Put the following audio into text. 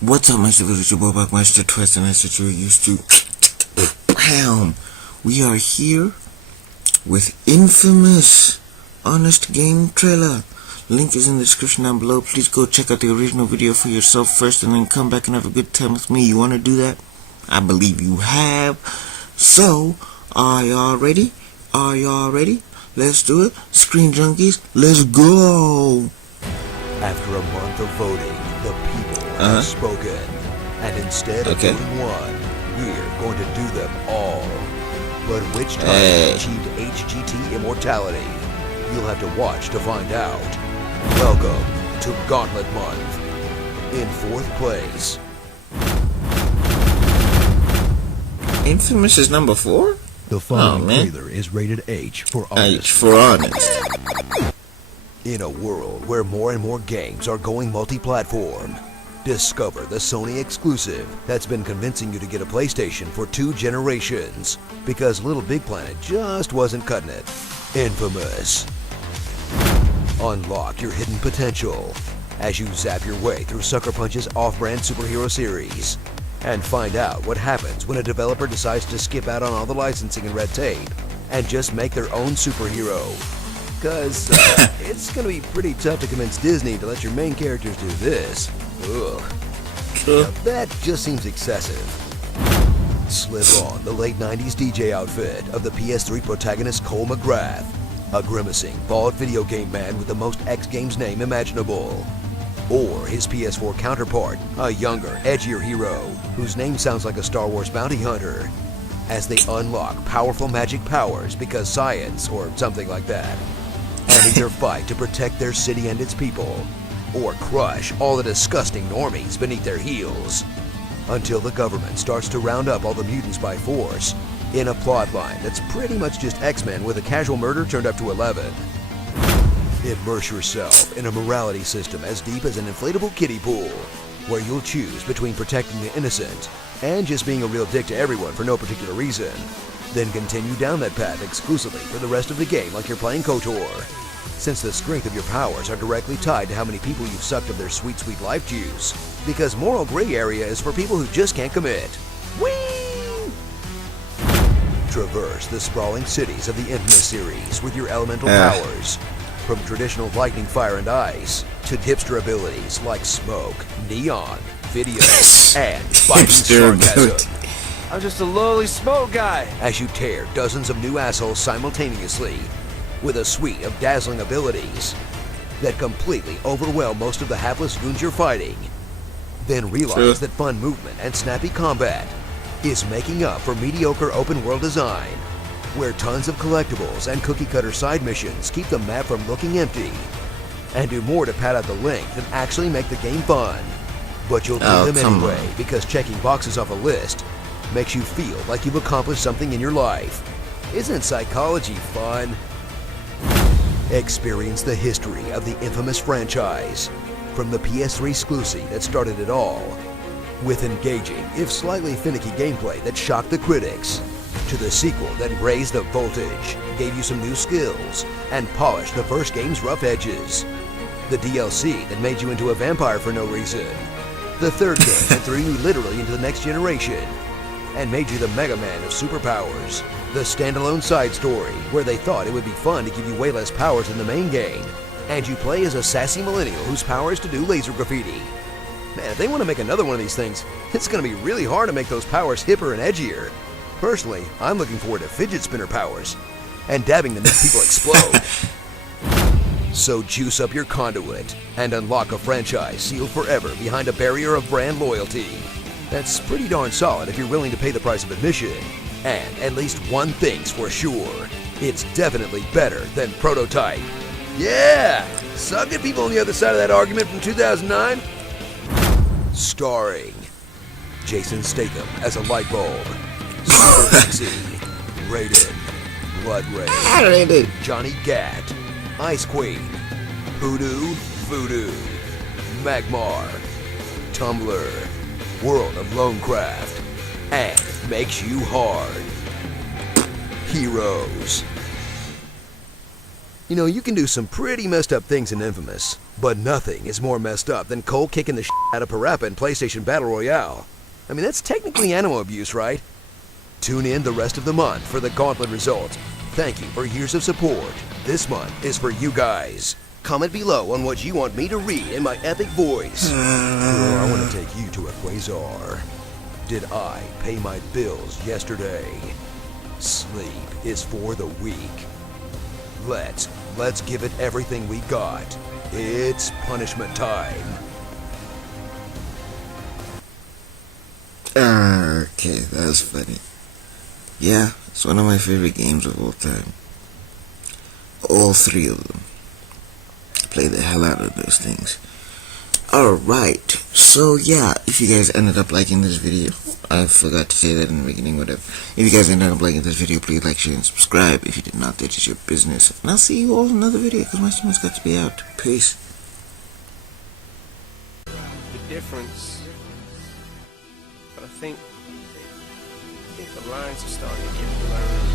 What's up, my civil? It's your boy Buckmaster Twist, and that's what you're used to. Bam! We are here with Infamous Honest Game Trailer. Link is in the description down below. Please go check out the original video for yourself first, and then come back and have a good time with me. You want to do that? I believe you have. So, are y'all ready? Are y'all ready? Let's do it. Screen Junkies, let's go! After a month of voting, the people have spoken. And instead of voting one, we're going to do them all. But which time achieved HGT immortality? You'll have to watch to find out. Welcome to Gauntlet Month. In 4th place. Infamous is number 4? The following trailer is rated H for honest. H for honest. In a world where more and more games are going multi-platform, discover the Sony exclusive that's been convincing you to get a PlayStation for 2 generations because Little Big Planet just wasn't cutting it. Infamous. Unlock your hidden potential as you zap your way through Sucker Punch's off-brand superhero series and find out what happens when a developer decides to skip out on all the licensing and red tape and just make their own superhero. Because it's going to be pretty tough to convince Disney to let your main characters do this. Ugh. Now, that just seems excessive. Slip on the late 90s DJ outfit of the PS3 protagonist Cole McGrath, a grimacing, bald video game man with the most X Games name imaginable. Or his PS4 counterpart, a younger, edgier hero, whose name sounds like a Star Wars bounty hunter, as they unlock powerful magic powers because science, or something like that, and either fight to protect their city and its people, or crush all the disgusting normies beneath their heels, until the government starts to round up all the mutants by force, in a plotline that's pretty much just X-Men with a casual murder turned up to 11. Immerse yourself in a morality system as deep as an inflatable kiddie pool, where you'll choose between protecting the innocent and just being a real dick to everyone for no particular reason. Then continue down that path exclusively for the rest of the game like you're playing KOTOR, since the strength of your powers are directly tied to how many people you've sucked of their sweet, sweet life juice, because moral gray area is for people who just can't commit. Whee! Traverse the sprawling cities of the Infamous series with your elemental powers, from traditional lightning, fire, and ice to hipster abilities like smoke, neon, video, and biting sarcasm. I'm just a lowly smoke guy. As you tear dozens of new assholes simultaneously with a suite of dazzling abilities that completely overwhelm most of the hapless goons you're fighting, then realize that fun movement and snappy combat is making up for mediocre open world design, where tons of collectibles and cookie-cutter side missions keep the map from looking empty, and do more to pad out the length than actually make the game fun. But you'll do them anyway, because checking boxes off a list makes you feel like you've accomplished something in your life. Isn't psychology fun? Experience the history of the Infamous franchise, from the PS3 exclusive that started it all, with engaging, if slightly finicky gameplay that shocked the critics, to the sequel that raised the voltage, gave you some new skills, and polished the first game's rough edges. The DLC that made you into a vampire for no reason. The third game that threw you literally into the next generation, and made you the Mega Man of superpowers. The standalone side story, where they thought it would be fun to give you way less powers than the main game, and you play as a sassy millennial whose power is to do laser graffiti. Man, if they want to make another one of these things, it's going to be really hard to make those powers hipper and edgier. Personally, I'm looking forward to fidget spinner powers and dabbing to make people explode. So juice up your conduit and unlock a franchise sealed forever behind a barrier of brand loyalty. That's pretty darn solid if you're willing to pay the price of admission. And at least one thing's for sure, it's definitely better than Prototype. Yeah! Suck it, people on the other side of that argument from 2009. Starring Jason Statham as a light bulb, Super Maxi, Raiden, Blood Ray, Johnny Gat, Ice Queen, Hoodoo, Voodoo, Magmar, Tumblr, World of Lonecraft, and Makes You Hard. Heroes. You know, you can do some pretty messed up things in Infamous, but nothing is more messed up than Cole kicking the shit out of Parappa in PlayStation Battle Royale. I mean, that's technically animal abuse, right? Tune in the rest of the month for the Gauntlet results. Thank you for years of support. This month is for you guys. Comment below on what you want me to read in my epic voice. Or I want to take you to a quasar. Did I pay my bills yesterday? Sleep is for the weak. Let's give it everything we got. It's punishment time. Okay, that was funny. Yeah, it's one of my favorite games of all time. All three of them. Play the hell out of those things. Alright, so yeah, if you guys ended up liking this video, I forgot to say that in the beginning, whatever. If you guys ended up liking this video, please like, share, and subscribe. If you did not, that is your business. And I'll see you all in another video, because my stream has got to be out. Peace. The difference, but I think the lines are starting to get blurred.